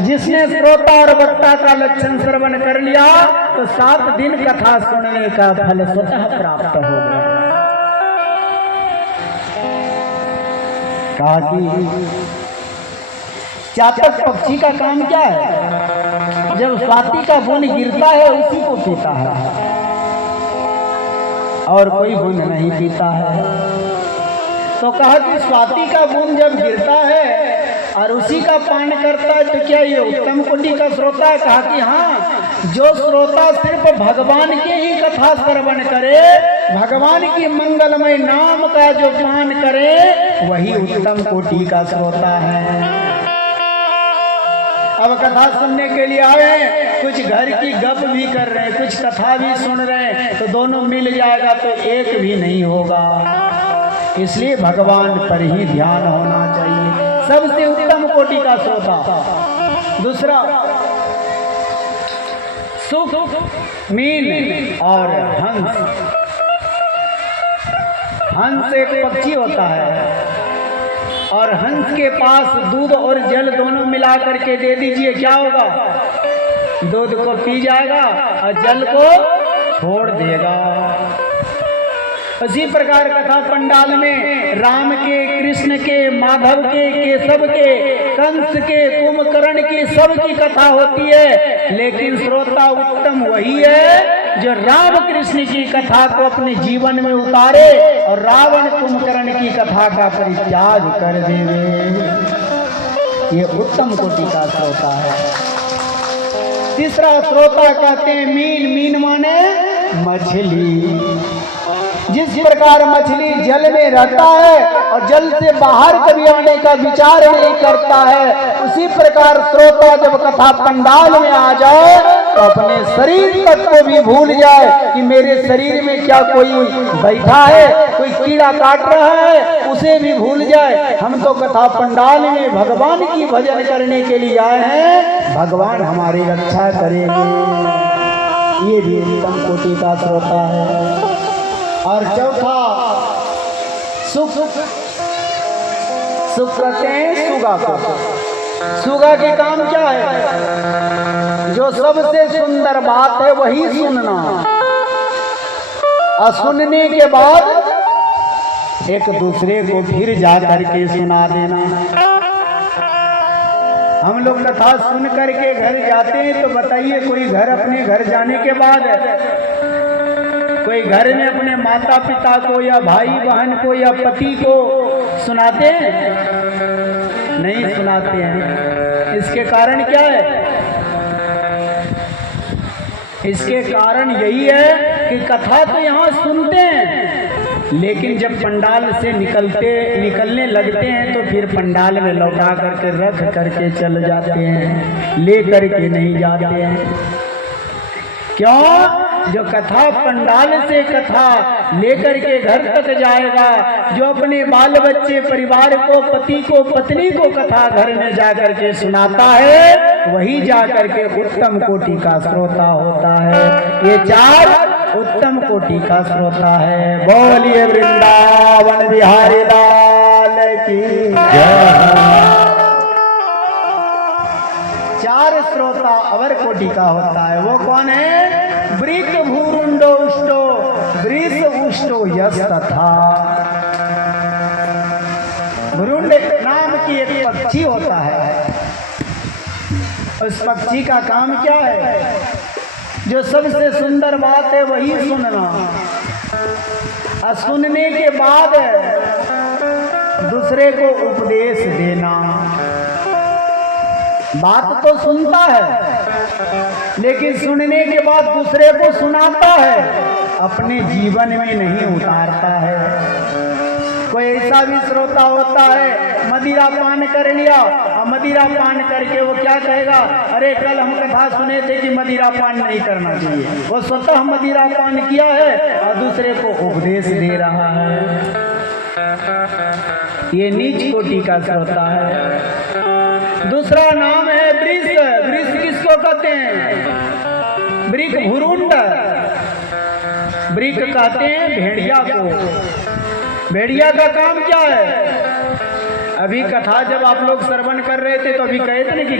जिसने श्रोता और वक्ता का लक्षण श्रवण कर लिया तो 7 दिन कथा सुनने का फल स्वतः प्राप्त हो गया। कहा कि चातक पक्षी का काम क्या है? जब स्वाति का बूंद गिरता है उसी को पीता है और कोई बूंद नहीं पीता है। तो कहा कि स्वाति का बूंद जब गिरता है और उसी का पान करता है तो क्या ये उत्तम कोटि का श्रोता है? कहा कि हाँ, जो श्रोता सिर्फ भगवान के ही कथा श्रवण करे, भगवान की मंगलमय नाम का जो पान करे, वही उत्तम कोटि का श्रोता है। अब कथा सुनने के लिए आए हैं, कुछ घर की गप भी कर रहे हैं, कुछ कथा भी सुन रहे हैं, तो दोनों मिल जाएगा तो एक भी नहीं होगा। इसलिए भगवान पर ही ध्यान होना चाहिए। सबसे उत्तम कोटि का श्रोता। दूसरा, सुख, मीन और हंस। हंस एक पक्षी होता है और हंस के पास दूध और जल दोनों मिला करके दे दीजिए, क्या होगा? दूध को पी जाएगा और जल को छोड़ देगा। इसी प्रकार कथा पंडाल में राम के, कृष्ण के, माधव के, केशव के, कंस के, कुंभकर्ण की सबकी कथा होती है, लेकिन श्रोता उत्तम वही है जो राम कृष्ण की कथा को अपने जीवन में उतारे और रावण कुंभकर्ण की कथा का परित्याग कर देवे। ये उत्तम कोटि का श्रोता है। तीसरा श्रोता कहते हैं मीन। मीन माने मछली। जिस प्रकार मछली जल में रहता है और जल से बाहर कभी आने का विचार नहीं करता है, उसी प्रकार श्रोता जब कथा पंडाल में आ जाए तो अपने शरीर तक को भी भूल जाए कि मेरे शरीर में क्या कोई बैठा है, कोई कीड़ा काट रहा है, उसे भी भूल जाए। हम तो कथा पंडाल में भगवान की भजन करने के लिए आए हैं, भगवान हमारी रक्षा करेंगे। ये भी उत्तम कोटि का श्रोता है। और चौथा, सुख। सुख कहते हैं सुगा को। सुगा के काम क्या है? जो सबसे सुंदर बात है वही सुनना और सुनने के बाद एक दूसरे को फिर जा करके सुना देना। हम लोग कथा सुन करके घर जाते हैं तो बताइए, कोई घर अपने घर जाने के बाद कोई घर में अपने माता पिता को या भाई बहन को या पति को सुनाते हैं? नहीं सुनाते हैं। इसके कारण क्या है? इसके कारण यही है कि कथा तो यहाँ सुनते हैं, लेकिन जब पंडाल से निकलने लगते हैं तो फिर पंडाल में लौटा करके रख करके चल जाते हैं, ले करके नहीं जाते हैं। क्यों? जो कथा पंडाल से कथा लेकर के घर तक जाएगा, जो अपने बाल बच्चे परिवार को, पति को, पत्नी को कथा घर में जाकर के सुनाता है, वही जाकर के उत्तम कोटि का श्रोता होता है। ये 4 उत्तम कोटि का श्रोता है। बोलिए वृंदावन बिहारी लाल की जय। 4 श्रोता अवर कोटि का होता है। वो कौन है? वृक भूरुंडो उष्टो वृष उष्टो यश तथा। भ्रूंड नाम की एक पक्षी होता है। उस पक्षी का काम क्या है? जो सबसे सुंदर बात है वही सुनना और सुनने के बाद दूसरे को उपदेश देना। बात तो सुनता है लेकिन सुनने के बाद दूसरे को सुनाता है, अपने जीवन में नहीं उतारता है। कोई ऐसा भी श्रोता होता है, मदिरा पान कर लिया और मदिरा पान करके वो क्या कहेगा? अरे कल हम कथा सुने थे कि मदिरा पान नहीं करना चाहिए। वो स्वतः मदिरा पान किया है और दूसरे को उपदेश दे रहा है। ये नीच कोटि का श्रोता है। दूसरा नाम है वृष। वृष किसको कहते हैं? वृक भूरुंड। वृक कहते हैं भेड़िया को। भेड़िया का काम क्या है? अभी कथा जब आप लोग श्रवण कर रहे थे तो अभी कहे थे ना कि